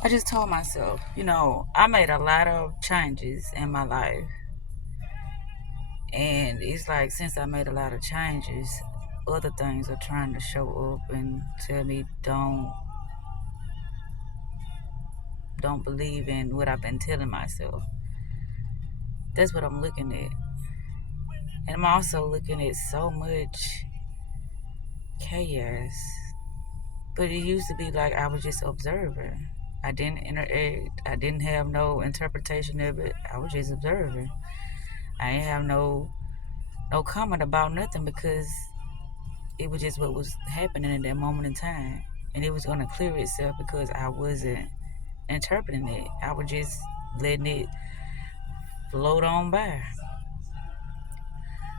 I just told myself, I made a lot of changes in my life. And it's like since I made a lot of changes, other things are trying to show up and tell me don't believe in what I've been telling myself. That's what I'm looking at. And I'm also looking at so much chaos. But it used to be like I was just observing. I didn't interact. I didn't have no interpretation of it. I was just observing. I didn't have no comment about nothing because it was just what was happening in that moment in time. And it was gonna clear itself because I wasn't interpreting it. I was just letting it float on by.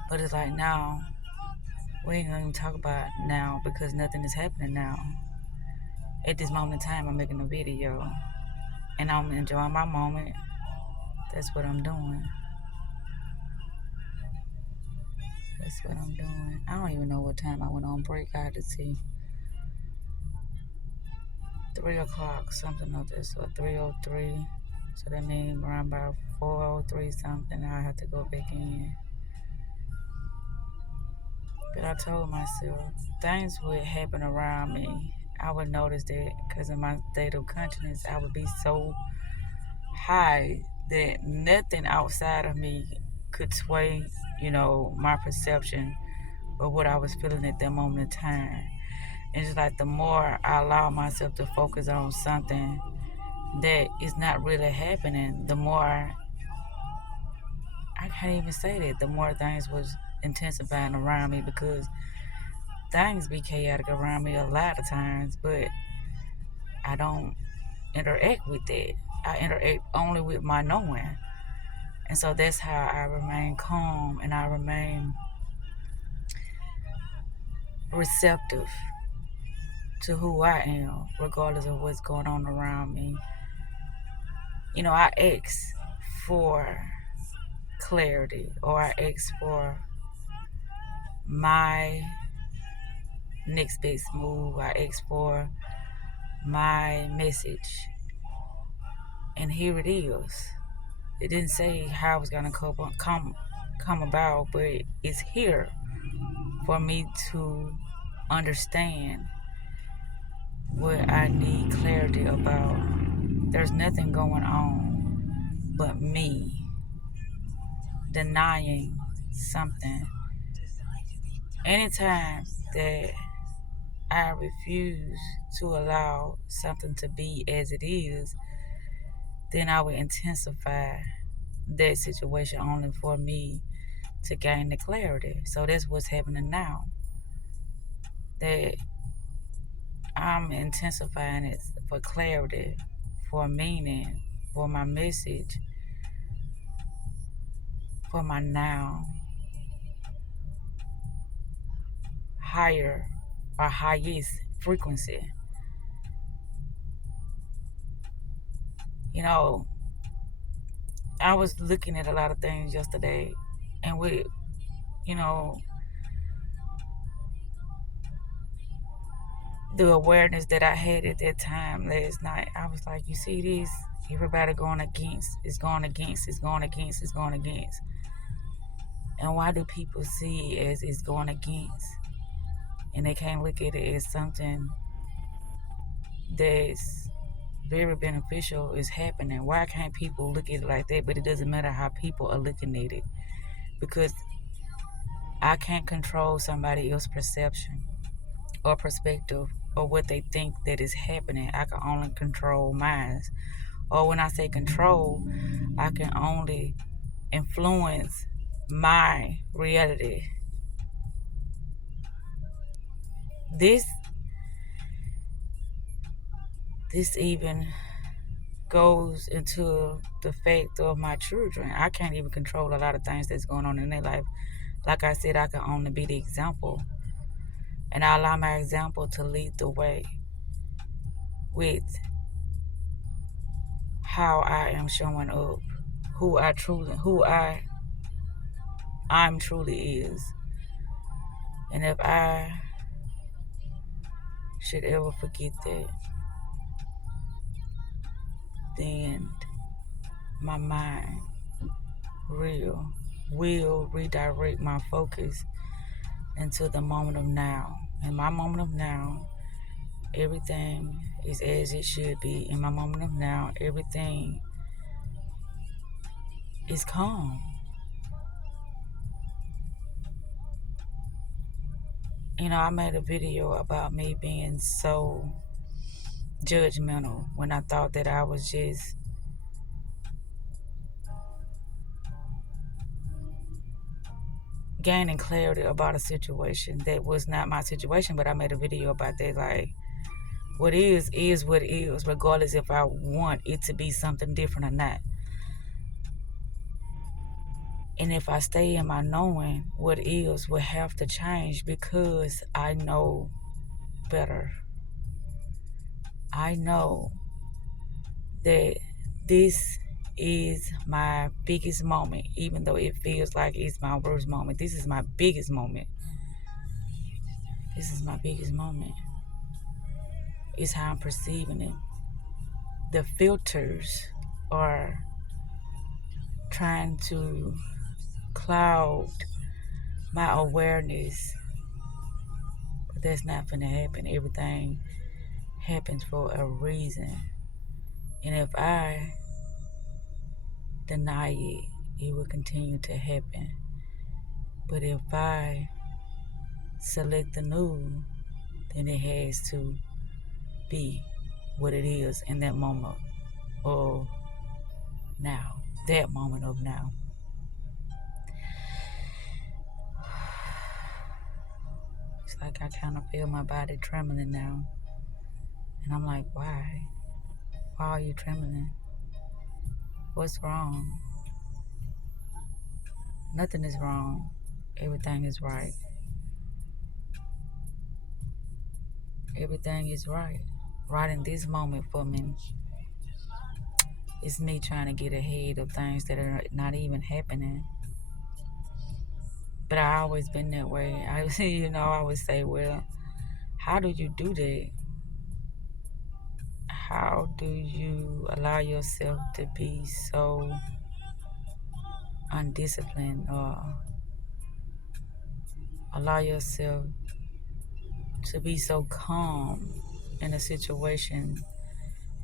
But it's like now, we ain't gonna even talk about now because nothing is happening now. At this moment in time, I'm making a video and I'm enjoying my moment. That's what I'm doing. That's what I'm doing. I don't even know what time I went on break. I had to see 3 o'clock, something like this, or 3:03. So that means around about 4:03 something, I have to go back in. But I told myself things would happen around me. I would notice that because in my state of consciousness, I would be so high that nothing outside of me could sway, my perception of what I was feeling at that moment in time. And it's like the more I allow myself to focus on something that is not really happening, the more I can't even say that, the more things was intensifying around me because things be chaotic around me a lot of times, but I don't interact with that. I interact only with my knowing. And so that's how I remain calm and I remain receptive to who I am, regardless of what's going on around me. I ask for clarity or I ask for my next best move. I ask for my message. And here it is. It didn't say how it was gonna come about, but it's here for me to understand what I need clarity about. There's nothing going on but me denying something. Anytime that I refuse to allow something to be as it is, then I will intensify that situation only for me to gain the clarity. So that's what's happening now. That I'm intensifying it for clarity, for meaning, for my message, for my now higher or highest frequency. You know, I was looking at a lot of things yesterday, and with, you know, the awareness that I had at that time last night, I was like, you see this? Everybody going against, it's going against, it's going against, it's going against. And why do people see it as it's going against? And they can't look at it as something that's very beneficial is happening. Why can't people look at it like that? But it doesn't matter how people are looking at it because I can't control somebody else's perception or perspective or what they think that is happening. I can only control mine. Or when I say control, I can only influence my reality. This even goes into the fact of my children. I can't even control a lot of things that's going on in their life. Like I said, I can only be the example. And I allow my example to lead the way with how I am showing up, who I'm truly is. And if I should ever forget that, then my mind will redirect my focus into the moment of now. In my moment of now, everything is as it should be. In my moment of now, everything is calm. I made a video about me being so judgmental when I thought that I was just gaining clarity about a situation that was not my situation, but I made a video about that. Like, what is what is, regardless if I want it to be something different or not. And if I stay in my knowing, what is will have to change because I know better. I know that this is my biggest moment, even though it feels like it's my worst moment. This is my biggest moment. This is my biggest moment. It's how I'm perceiving it. The filters are trying to cloud my awareness, but that's not gonna happen. Everything happens for a reason. And if I deny it, it will continue to happen. But if I select the new, then it has to be what it is in that moment of now. That moment of now. It's like I kind of feel my body trembling now. And I'm like, why? Why are you trembling? What's wrong? Nothing is wrong. Everything is right. Everything is right. Right in this moment for me. It's me trying to get ahead of things that are not even happening. But I always been that way. I would say, well, how do you do that? How do you allow yourself to be so undisciplined, or allow yourself to be so calm in a situation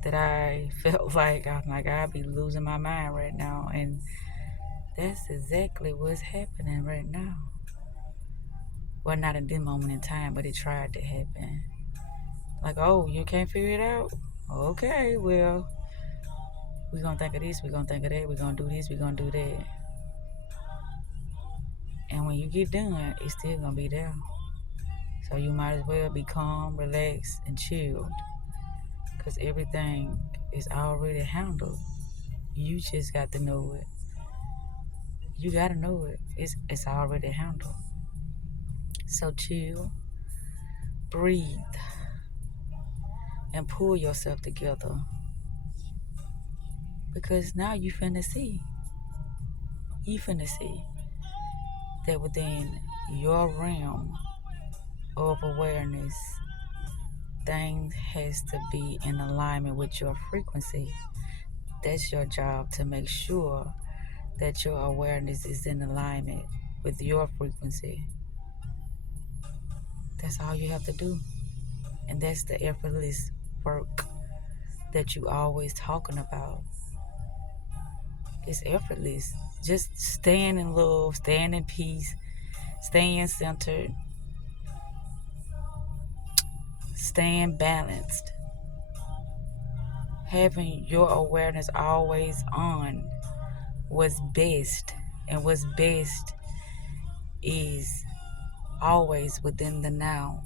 that I felt like I'd be losing my mind right now? And that's exactly what's happening right now. Well, not in this moment in time, but it tried to happen. Like, oh, you can't figure it out? Okay, well, we're going to think of this, we're going to think of that, we're going to do this, we're going to do that. And when you get done, it's still going to be there. So you might as well be calm, relaxed, and chilled, because everything is already handled. You just got to know it. You got to know it. It's already handled. So chill, breathe, and pull yourself together, because now you finna see that within your realm of awareness, things has to be in alignment with your frequency. That's your job, to make sure that your awareness is in alignment with your frequency. That's all you have to do. And that's the effortless work that you always talking about. It's effortless. Just stand in love, stand in peace, stand centered, stand balanced. Having your awareness always on what's best, and what's best is always within the now.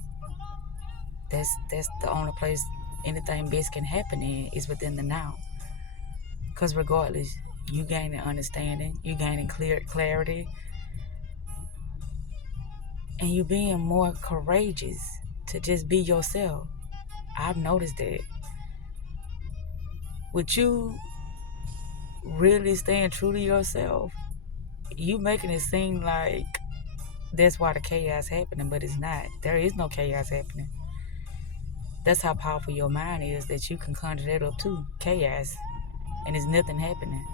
That's the only place anything best can happen in, is within the now. Because regardless, you gaining understanding, you gaining clarity, and you being more courageous to just be yourself. I've noticed that. With you really staying true to yourself, you making it seem like that's why the chaos happening, but it's not. There is no chaos happening. That's how powerful your mind is, that you can conjure that up too. Chaos. and there's nothing happening.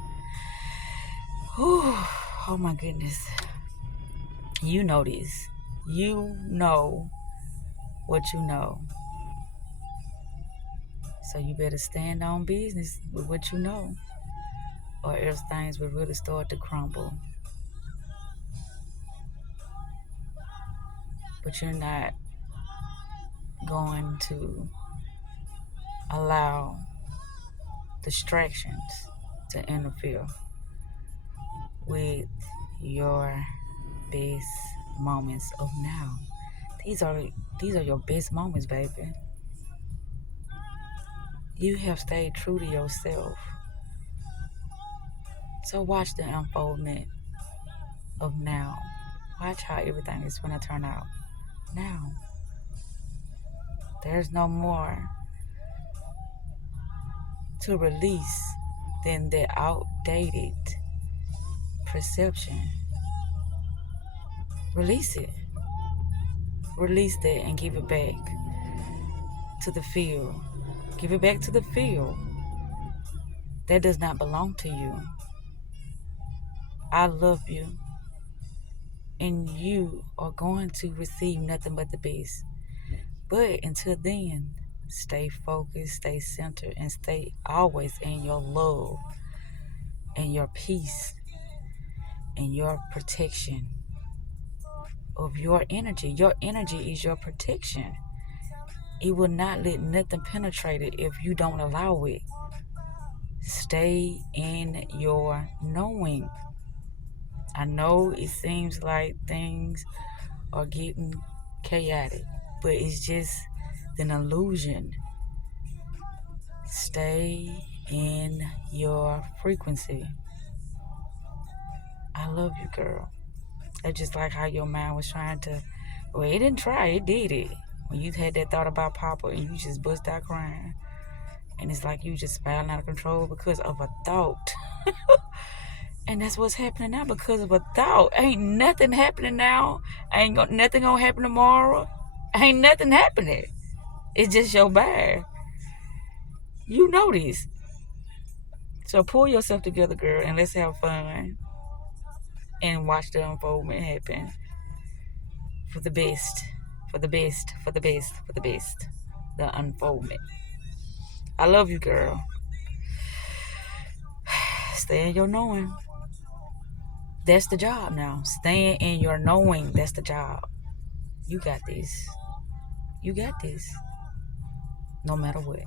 Whew. Oh my goodness. You know this. You know what you know. So you better stand on business with what you know, or else things will really start to crumble. But you're not going to allow distractions to interfere with your best moments of now. These are your best moments, baby. You have stayed true to yourself. So watch the unfoldment of now. Watch how everything is going to turn out now. There's no more to release than the outdated perception. Release it. Release that and give it back to the field. Give it back to the field. That does not belong to you. I love you. And you are going to receive nothing but the best. But until then, stay focused, stay centered, and stay always in your love and your peace and your protection of your energy. Your energy is your protection. It will not let nothing penetrate it if you don't allow it. Stay in your knowing. I know it seems like things are getting chaotic, but it's just an illusion. Stay in your frequency. I love you, girl. That's just like how your mind was trying to, well, it didn't try, it did it. When you had that thought about Papa and you just bust out crying. And it's like you just spiraling out of control because of a thought. And that's what's happening now because of a thought. Ain't nothing happening now. Nothing gonna happen tomorrow. Ain't nothing happening. It's just your bad. You know this. So pull yourself together, girl, and let's have fun and watch the unfoldment happen for the best, for the best, for the best, for the best. The unfoldment. I love you, girl. Stay in your knowing. That's the job now. Staying in your knowing. That's the job. You got this. You got this. No matter what.